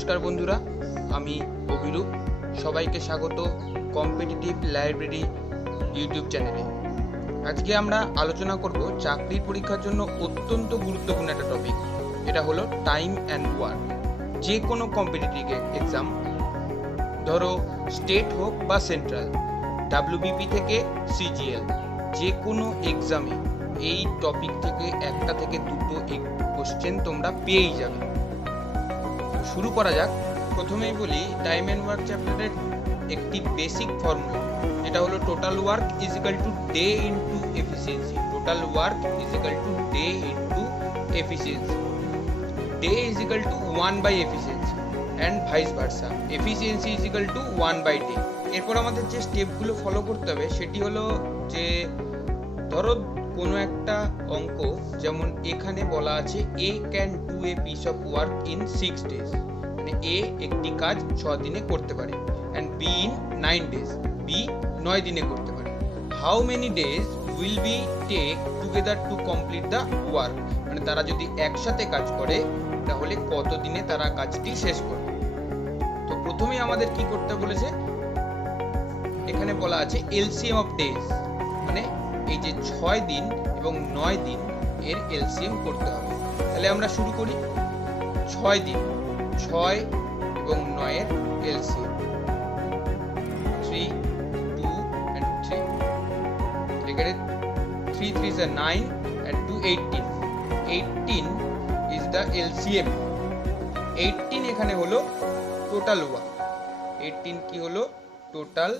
নমস্কার বন্ধুরা, আমি অভিরূপ। সবাইকে স্বাগত কম্পিটিটিভ লাইব্রেরি ইউটিউব চ্যানেলে। আজকে আমরা আলোচনা করব চাকরির পরীক্ষার জন্য অত্যন্ত গুরুত্বপূর্ণ একটা টপিক। এটা হলো টাইম অ্যান্ড ওয়ার্ক। যে কোনো কম্পিটিটিভ এক্সাম, ধরো স্টেট হোক বা সেন্ট্রাল, ডাব্লিউবিপি থেকে সিজিএল, যে কোনো এক্সামে এই টপিক থেকে একটা থেকে দুটো কোশ্চেন তোমরা পেয়েই যাবে। শুরু করা যাক। প্রথমেই বলি, টাইম অ্যান্ড ওয়ার্ক চ্যাপ্টারের একটি বেসিক ফর্মুলা, যেটা হলো total work is equal to day into efficiency. Total work is equal to day into efficiency. Day is equal two 1 by efficiency and vice versa. Efficiency is equal two 1 by day. এরপর আমাদের যে স্টেপগুলো follow করতে হবে সেটি হলো যে, ধরো কোনো একটা অঙ্ক, যেমন এখানে বলা আছে A can do a piece of work in 6 days, মানে এ একটি কাজ 6 দিনে করতে পারে, and B in 9 days, B 9 দিনে করতে পারে। How many days will be take together to complete the work, মানে তারা যদি একসাথে কাজ করে তাহলে কত দিনে তারা কাজটি শেষ করবে। তো প্রথমেই আমাদের কি করতে বলেছে, এখানে বলা আছে এলসিএম অফ ডেজ, মানে এই যে 6 দিন এবং 9 দিন এর এলসিএম করতে হবে। তাহলে আমরা শুরু করি। 6 দিন, 6 এবং 9 এর এলসিএম 3, 2 and 3। এখানে 3 3 is 9 and 2 18। 18 is the LCM। 18 এখানে হলো টোটাল ওয়ার্ক। 18 কি হলো? Total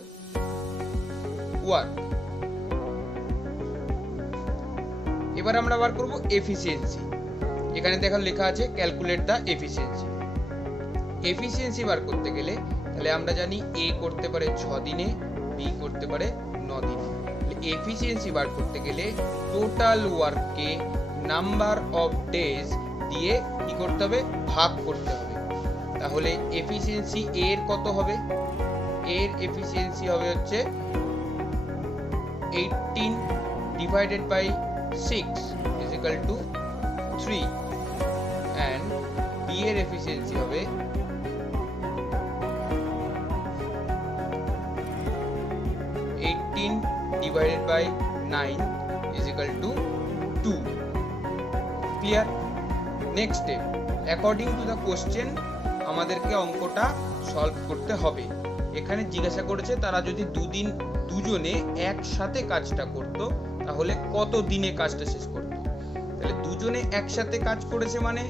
work. এবার আমরা বার করব এফিসিয়েন্সি। এখানে দেখো লেখা আছে ক্যালকুলেট দ্য এফিসিয়েন্সি। এফিসিয়েন্সি বার করতে গেলে তাহলে আমরা জানি এ করতে পারে 6 দিনে, বি করতে পারে 9 দিনে। এফিসিয়েন্সি বার করতে গেলে টোটাল ওয়ার্ককে নাম্বার অফ ডেজ দিয়ে কি করতে হবে? ভাগ করতে হবে। তাহলে এফিসিয়েন্সি এর কত হবে? এর এফিসিয়েন্সি হবে হচ্ছে 18 divided by 6 is equal to 3, and B এর এফিসিয়েন্সি হবে 18 divided by 9 is equal to 2. Clear? Next step, according to the question আমাদেরকে অঙ্কটা সলভ করতে হবে। এখানে জিজ্ঞাসা করেছে তারা যদি দুজনে একসাথে কাজটা করতো তাহলে কত দিনে কাজটা শেষ করতো। তাহলে দুজনে একসাথে কাজ করেছে মানে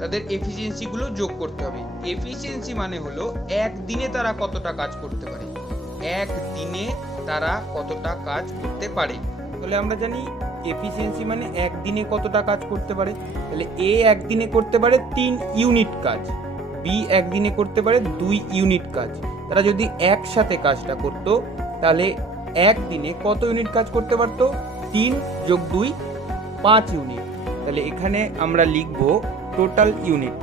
তাদের এফিসিয়েন্সি গুলো যোগ করতে হবে। এফিসিয়েন্সি মানে হলো একদিনে তারা কতটা কাজ করতে পারে, একদিনে তারা কতটা কাজ করতে পারে। তাহলে আমরা জানি এফিসিয়েন্সি মানে একদিনে কতটা কাজ করতে পারে। তাহলে এ একদিনে করতে পারে 3 ইউনিট কাজ, বি একদিনে করতে পারে 2 ইউনিট কাজ। তারা যদি একসাথে কাজটা করতো তাহলে একদিনে কত ইউনিট কাজ করতে পারতো? 3 যোগ 2 5 ইউনিট। তাহলে এখানে আমরা লিখব total unit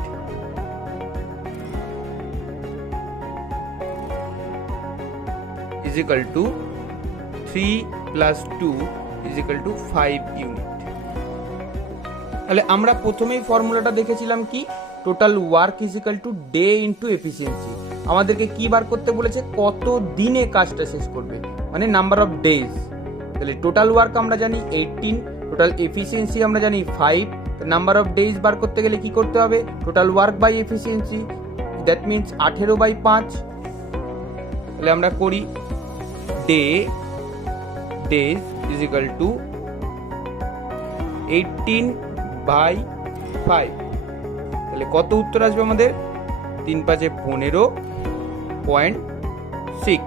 is equal to 3 plus 2 is equal to 5 unit. তাহলে আমরা প্রথমেই ফর্মুলাটা দেখেছিলাম কি, total work is equal to day into efficiency. আমাদেরকে কি বার করতে বলেছে? কত দিনে কাজটা শেষ করবে, মানে নাম্বার অফ ডেজ। তাহলে টোটাল ওয়ার্ক আমরা জানি 18, টোটাল এফিসিয়েন্সি আমরা জানি 5। নাম্বার অফ ডেজ বার করতে গেলে কি করতে হবে? Total work by efficiency, that means 18 by 5। তাহলে আমরা করি days is equal to 18 by 5। তাহলে কত উত্তর আসবে আমাদের? 3 5 15.6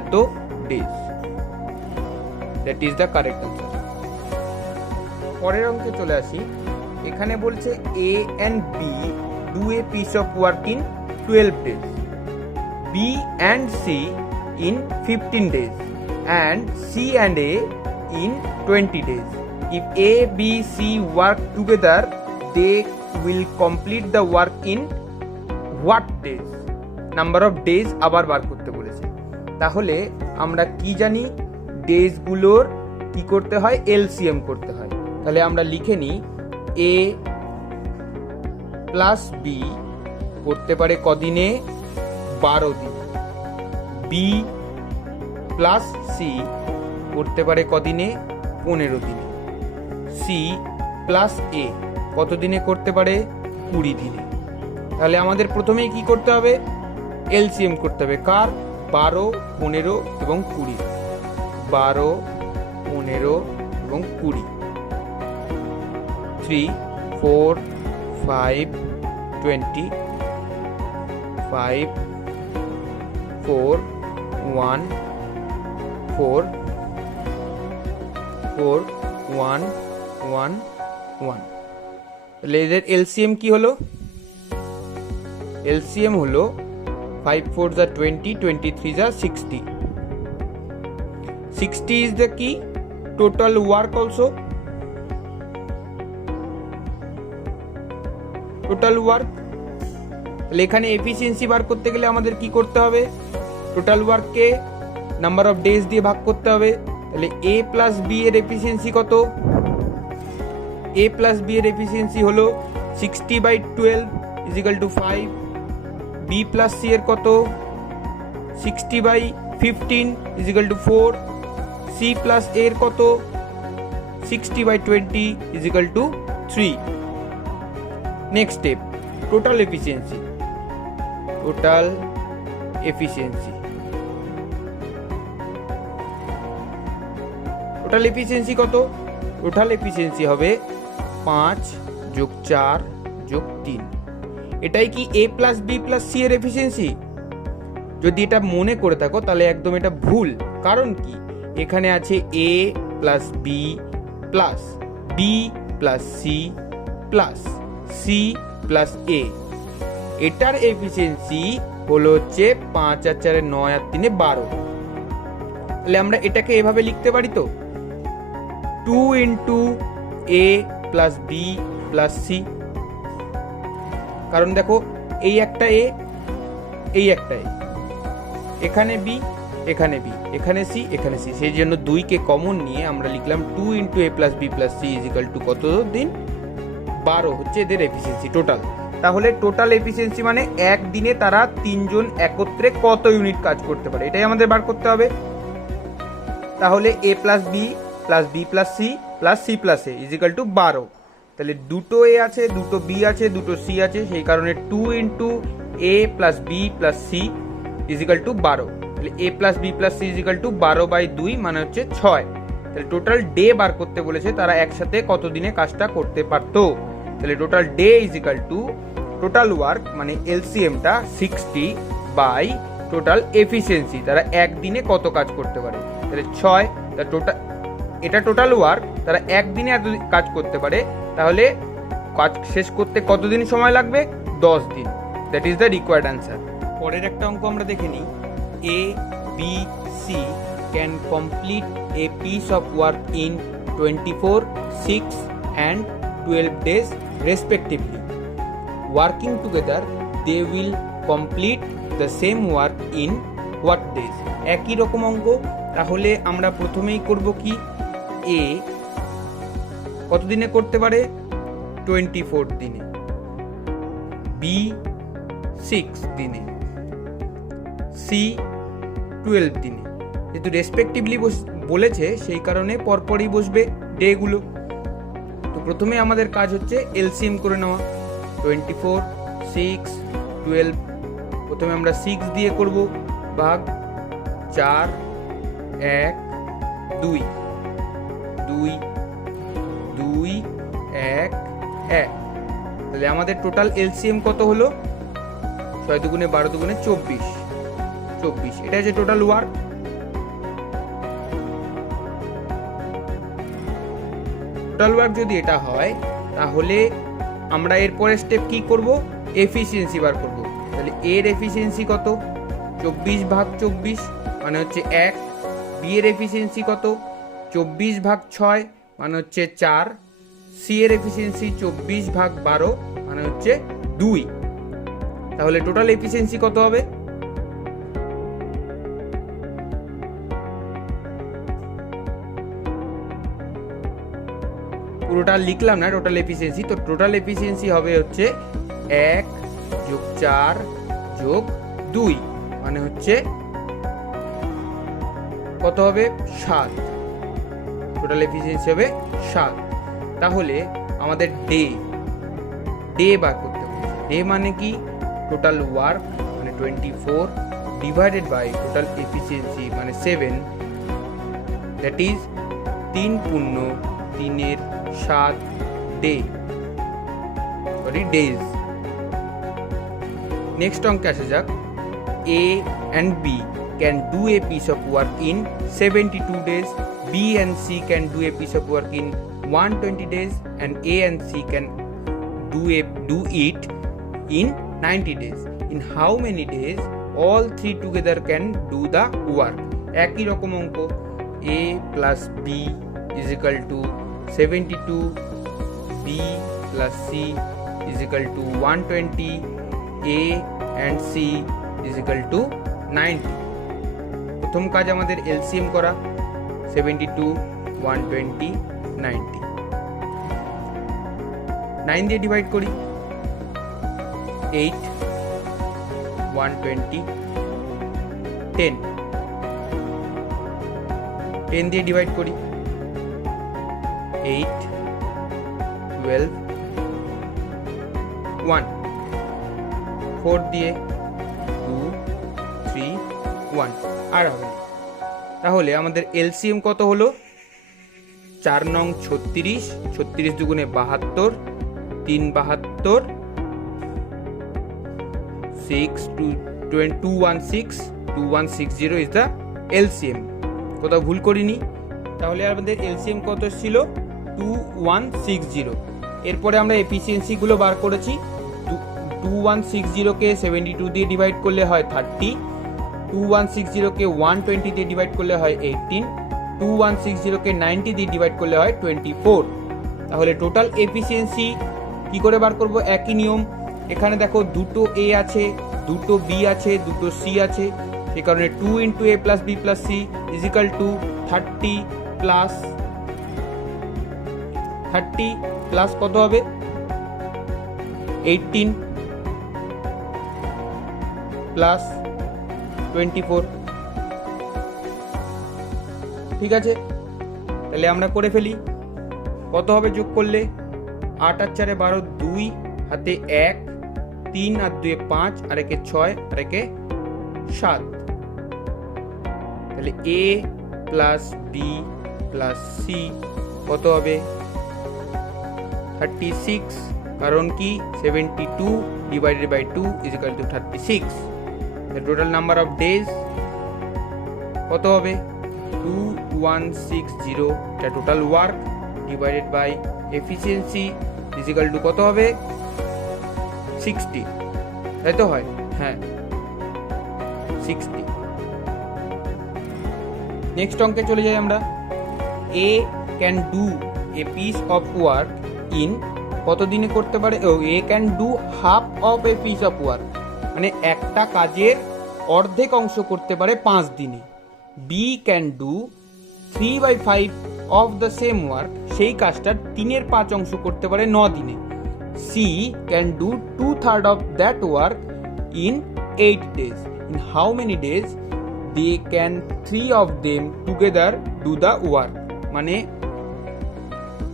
এত days. That is the correct answer. পরের অঙ্কে চলে আসি। এখানে বলছে A and B do a piece of work in 12 days, B and C in 15 days, and C and A in 20 days. If A, B, C work together, they will complete the work in what days? Number of days আবার বার করতে বলেছে। তাহলে আমরা কি জানি? Days গুলোর কি করতে হয়? এলসিএম করতে হয়। তাহলে আমরা লিখে নিই A plus B করতে পারে কদিনে? 12 দিন। বি প্লাস সি করতে পারে কদিনে? 15 দিনে। সি প্লাস এ কত দিনে করতে পারে? 20 দিনে। তাহলে আমাদের প্রথমেই কি করতে হবে? এলসিএম করতে হবে। কার? 12, 15 এবং 20। 12, 15 এবং 20। 3, 4, 5, 20, 5, 4, 1, 4, 4, 1, 1, 1। তাহলে এদের এলসিএম কি হলো? এলসিএম হলো 5 4 যা 20, 23 যা 60। 60 is the key total work also. Total work. তাহলে এখানে এফিসিয়েন্সি বার করতে গেলে আমাদের কি করতে হবে? টোটাল ওয়ার্ককে নাম্বার অফ ডেজ দিয়ে ভাগ করতে হবে। তাহলে এ প্লাস বি এর এফিসিয়েন্সি কত? এ প্লাস বি এর এফিসিয়েন্সি হলো 60/12 = 5। বি প্লাস সি এর কত? 60/15 = 4। সি প্লাস এ এর কত? 60/20 = 3। Next step, total efficiency. Total efficiency. Total efficiency কত? টোটাল এফিসিয়েন্সি হবে 5 + 4 + 3। এটাই কি এ প্লাস বি প্লাস সি এর এফিসিয়েন্সি? যদি এটা মনে করে থাকো তাহলে একদম এটা ভুল। কারণ কি? এখানে আছে A plus B plus B plus C plus C plus A. এটার এফিসিয়েন্সি হলো হচ্ছে 5 আর 4 9 আর 3 12। তাহলে আমরা এটাকে এভাবে লিখতে পারি তো, 2 × a plus B plus C. কারণ দেখো এই একটা এ, এই একটা এ, এখানে বি, এখানে বি, এখানে সি, এখানে সি, সেই জন্য 2 কে কমন নিয়ে আমরা লিখলাম 2 × a plus B plus C = কত দিন? 12 হচ্ছে এদের এফিসিয়েন্সি টোটাল। তাহলে টোটাল এফিসিয়েন্সি মানে একদিনে তারা 3 জন একত্রে কত ইউনিট কাজ করতে পারে, এটাই আমাদের বার করতে হবে। তাহলে A plus B plus B plus C plus C plus A = 12। তাহলে দুটো এ আছে, দুটো বি আছে, দুটো সি আছে, সেই কারণে 2 × a plus B plus C = 12। তাহলে A plus B plus C = 12/2 মানে হচ্ছে 6। তাহলে টোটাল ডে বার করতে বলেছে তারা একসাথে কত দিনে কাজটা করতে পারতো। তাহলে টোটাল ডে টোটাল ওয়ার্ক মানে এলসিএমটা 60 বাই টোটাল এফিসিয়েন্সি, তারা একদিনে কত কাজ করতে পারে। তাহলে 6। এটা টোটাল ওয়ার্ক, তারা একদিনে এত কাজ করতে পারে। তাহলে কাজ শেষ করতে কতদিন সময় লাগবে? 10 দিন। That is the required answer. পরের একটা অঙ্ক আমরা দেখে নিই। A B C can complete a piece of work in 24, 6 and 12 days respectively. Working together, they will complete the same work in what days? একই রকম অঙ্ক। তাহলে আমরা প্রথমেই করব কি? এ কত দিনে করতে পারে? 24 দিনে। বি 6 দিনে। সি 12 দিনে। যেহেতু রেসপেক্টিভলি বলেছে সেই কারণে পরপরই বসবে ডেগুলো। তো প্রথমে আমাদের কাজ হচ্ছে এলসিএম করে নেওয়া। 24, 6, 12। প্রথমে আমরা 6 দিয়ে করব ভাগ 4, 1, 2, 2, 2, 1, 1। তাহলে আমাদের টোটাল এলসিএম কত হলো? 6 দুগুণে 12 দুগুণে 24। 24 এটা হচ্ছে টোটাল ওয়ার্ক। টোটাল ওয়ার্ক যদি এটা হয় তাহলে আমরা এরপরের স্টেপ কি করব? এফিসিয়েন্সি বার করব। তাহলে এর এফিসিয়েন্সি কত? 24/24 মানে হচ্ছে 1। বি এর এফিসিয়েন্সি কত? 24/6 মানে হচ্ছে 4। সি এর এফিসিয়েন্সি 24/12 মানে হচ্ছে 2। তাহলে টোটাল এফিসিয়েন্সি কত হবে? পুরোটা লিখলাম না টোটাল এফিসিয়েন্সি। তো টোটাল এফিসিয়েন্সি হবে হচ্ছে 1 যোগ 4 যোগ 2 মানে হচ্ছে কত হবে? 7। টোটাল এফিসিয়েন্সি হবে 7। তাহলে আমাদের ডে বার করতে হবে। ডে মানে কি? টোটাল ওয়ার্ক মানে 24 ডিভাইডেড বাই টোটাল এফিসিয়েন্সি মানে 7, দ্যাট ইজ 3 পূর্ণ 3 7 ডেজ। নেক্সট অঙ্কে আসা যাক। A and B can do a piece of work in 72 days, B and C can do a piece of work in 120 days, and A and C can do it in 90 days. In how many days all three together can do the work? একই রকম অঙ্ক। A plus B is equal to 72, B plus C is equal to 120, A and C is equal to 90। প্রথম কাজ আমাদের LCM করা, 72, 120, 90। 9 দিয়ে divide করি, 8, 120, 10। 10 দিয়ে ডিভাইড করি, 8, 12, 1। 4 দিয়ে 2, 3, 1 আর হবে না। তাহলে আমাদের এলসিএম কত হলো? 4 নং 36, 36 দুগুণে 72, 3 72, 6 216, 2160 ইজ দ্য এলসিএম। কোথাও ভুল করিনি। তাহলে আমাদের এলসিএম কত ছিল? 2160। এরপরে আমরা এফিসিয়েন্সি গুলো বার করেছি। 2160 কে 72 দিয়ে ডিভাইড করলে হয় 30, 2160 কে 120 দিয়ে ডিভাইড করলে হয় 18, 2160 কে 90 দিয়ে ডিভাইড করলে হয় 24। তাহলে টোটাল এফিসিয়েন্সি কি করে বার করব? একই নিয়ম। এখানে দেখো দুটো এ আছে, দুটো বি আছে, দুটো সি আছে, এই কারণে 2 × a + b + c is equal two 30 plus কত হবে? 18 প্লাস 24। ঠিক আছে, তাহলে আমরা করে ফেলি। কত হবে যোগ করলে? 8 আর 4 12, 2 হাতে 1, 3 আর 2 5, আর একে 6, আর একে 7। তাহলে A plus B plus C কত হবে? 36। কারণ কি? 72 divided by 2 is equal to 36। The total number of days কত হবে? 2160। এটা total work divided by efficiency is equal to কত হবে? 60। তাই তো হয়? হ্যাঁ, 60। নেক্সট অঙ্কে চলে যাই আমরা। A can do a piece of work in কত দিনে করতে পারে? A can do half of a piece of work, মানে একটা কাজের অর্ধেক অংশ করতে পারে 5 দিনে। B can do 3/5 of the same work, সেই কাজটার 3/5 অংশ করতে পারে 9 দিনে। C can do 2/3 of that work in 8 days. In how many days they can 3 of them together do the work? মানে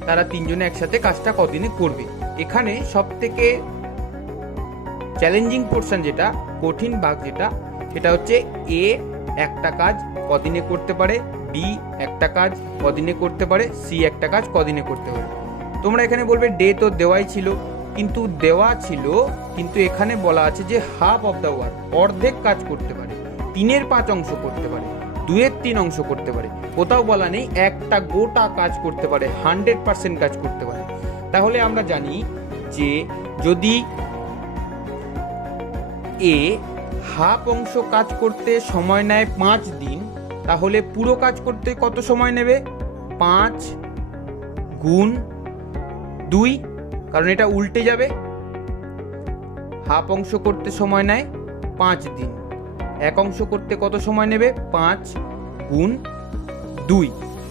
তারা তিনজনে একসাথে কাজটা কদিনে করবে। এখানে সবথেকে চ্যালেঞ্জিং পোর্শন যেটা, কঠিন ভাগ যেটা, সেটা হচ্ছে A একটা কাজ কদিনে করতে পারে, B একটা কাজ কদিনে করতে পারে, C একটা কাজ কদিনে করতে পারে। তোমরা এখানে বলবে ডে তো দেওয়াই ছিল, কিন্তু এখানে বলা আছে যে হাফ অফ দ্য ওয়ার্ক, অর্ধেক কাজ করতে পারে, 3/5 অংশ করতে পারে, 2/3 অংশ করতে পারে। কোথাও বলা নেই একটা গোটা কাজ করতে পারে, 100% কাজ করতে পারে। তাহলে আমরা জানি যে যদি এ হাফ অংশ কাজ করতে সময় নেয় 5 দিন, তাহলে পুরো কাজ করতে কত সময় নেবে? 5 গুণ 2, কারণ এটা উল্টে যাবে। হাফ অংশ করতে সময় নেয় 5 দিন, এক অংশ করতে কত সময় নেবে? 5 গুণ 2।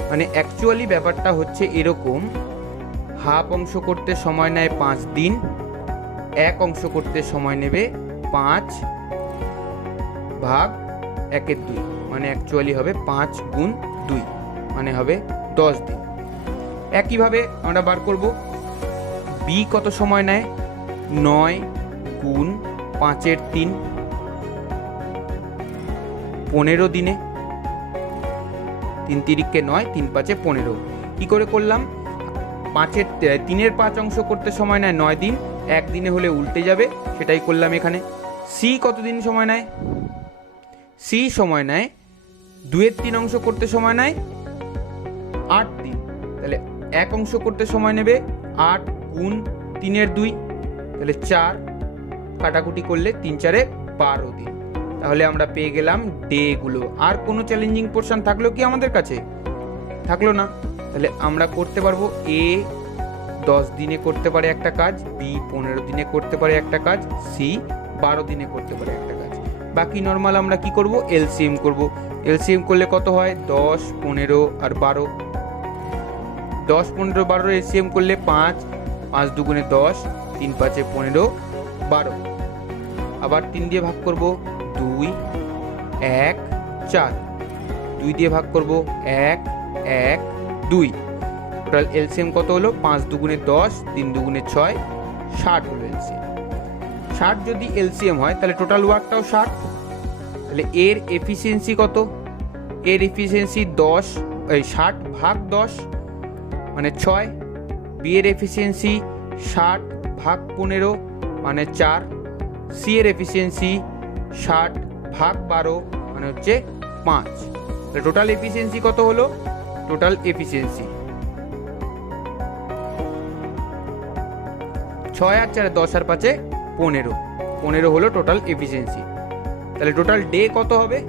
মানে অ্যাকচুয়ালি ব্যাপারটা হচ্ছে এরকম, হাফ অংশ করতে সময় নেয় 5 দিন, 1 অংশ করতে সময় নেবে 5/1/2, মানে অ্যাকচুয়ালি হবে 5 গুণ 2, মানে হবে 10 দিন। একইভাবে আমরা বার করব বি কত সময় নেয়, 9 গুণ 5-এর 3, 15 দিনে। 3 তিরিকে 9, 3 5-এ 15। কি করে করলাম, 3-এর 5 অংশ করতে সময় নেয় 9 দিন, 1 দিনে হলে উল্টে যাবে, সেটাই করলাম এখানে। সি কত দিন সময় নেয়, সি সময় নেয় 2-এর 3 অংশ করতে সময় নেয় 8 দিন, তাহলে 1 অংশ করতে সময় নেবে 8 গুণ 3-এর 2, তাহলে 4, কাটাকুটি করলে 3-4-এ 12 দিন। তাহলে আমরা পেয়ে গেলাম ডে গুলো। আর কোনো চ্যালেঞ্জিং পোর্শন থাকলো কি আমাদের কাছে, থাকলো না। তাহলে আমরা করতে পারবো এ 10 দিনে করতে পারে একটা কাজ, বি 15 দিনে করতে পারে একটা কাজ, সি 12 দিনে করতে পারে একটা কাজ। বাকি নর্মাল আমরা কি করব, এলসিএম করব। এলসিএম করলে কত হয়, 10, 15 আর 12। 10, 15, 12 এলসিএম করলে 5, 5 দুগুণে 10, 3 5-এ 15, 12। আবার 3 দিয়ে ভাগ করব, 2, 1, 4। 2 দিয়ে ভাগ করব, 1, 1, 2। টোটাল এলসিএম কত হলো, 5 দুগুণে 10, 3 দুগুণে 6, 60 হলো এলসিএম। 60 যদি এলসিএম হয় তাহলে টোটাল ওয়ার্কটাও 60। তাহলে এর এফিসিয়েন্সি কত, এর এফিসিয়েন্সি 60/10, মানে 6। বি এর এফিসিয়েন্সি 60/15, মানে 4। সি এর এফিসিয়েন্সি 60/12, মানে হচ্ছে 5। তাহলে টোটাল এফিসিয়েন্সি কত হলো, টোটাল এফিসিয়েন্সি 6 আর 4, 10 আর 5-এ 15 হলো টোটাল এফিসিয়েন্সি। তাহলে টোটাল ডে কত হবে,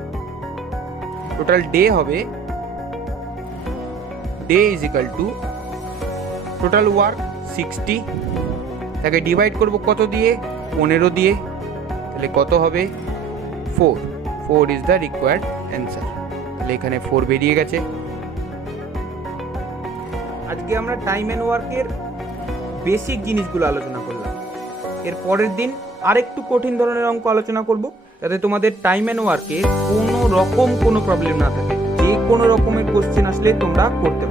টোটাল ডে হবে day is equal to total work 60, তাকে ডিভাইড করব কত দিয়ে, 15 দিয়ে, তাহলে কত হবে 4 ইজ দ্য রিকোয়ার্ড অ্যান্সার। তাহলে এখানে 4 বেরিয়ে গেছে। আজকে আমরা টাইম অ্যান্ড ওয়ার্কের বেসিক জিনিসগুলো আলোচনা করলাম। এর পরের দিন আরেকটু কঠিন ধরনের অঙ্ক আলোচনা করব, যাতে তোমাদের টাইম অ্যান্ড ওয়ার্কে কোনো রকম কোনো প্রবলেম না থাকে, যে কোনো রকমের কোশ্চেন আসলে তোমরা করতে পারো।